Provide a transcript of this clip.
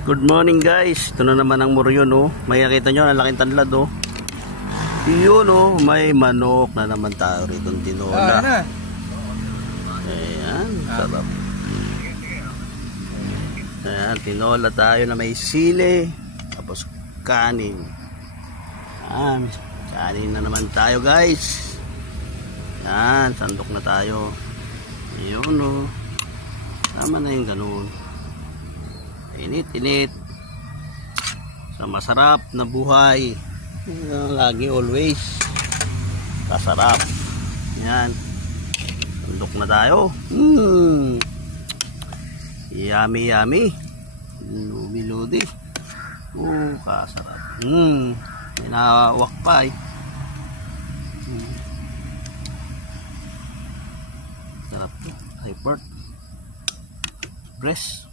Good morning guys. Ito na naman ang muryon oh. May nakita nyo, ang laking tanlad oh. Yun oh, may manok na naman tayo rito ng tinola. Ayan, sarap. Ayan, tinola tayo na may sili. Tapos kanin. Ayan, kanin na naman tayo guys. Ayan, sandok na tayo. Yun oh. Tama na yung ganun. Init-init sa masarap na buhay. Lagi always kasarap. Yan. Tundok na tayo. Yummy yummy. Ludi-ludi. Kasarap. Pinawak pa eh. Sarap to. High part. Breast.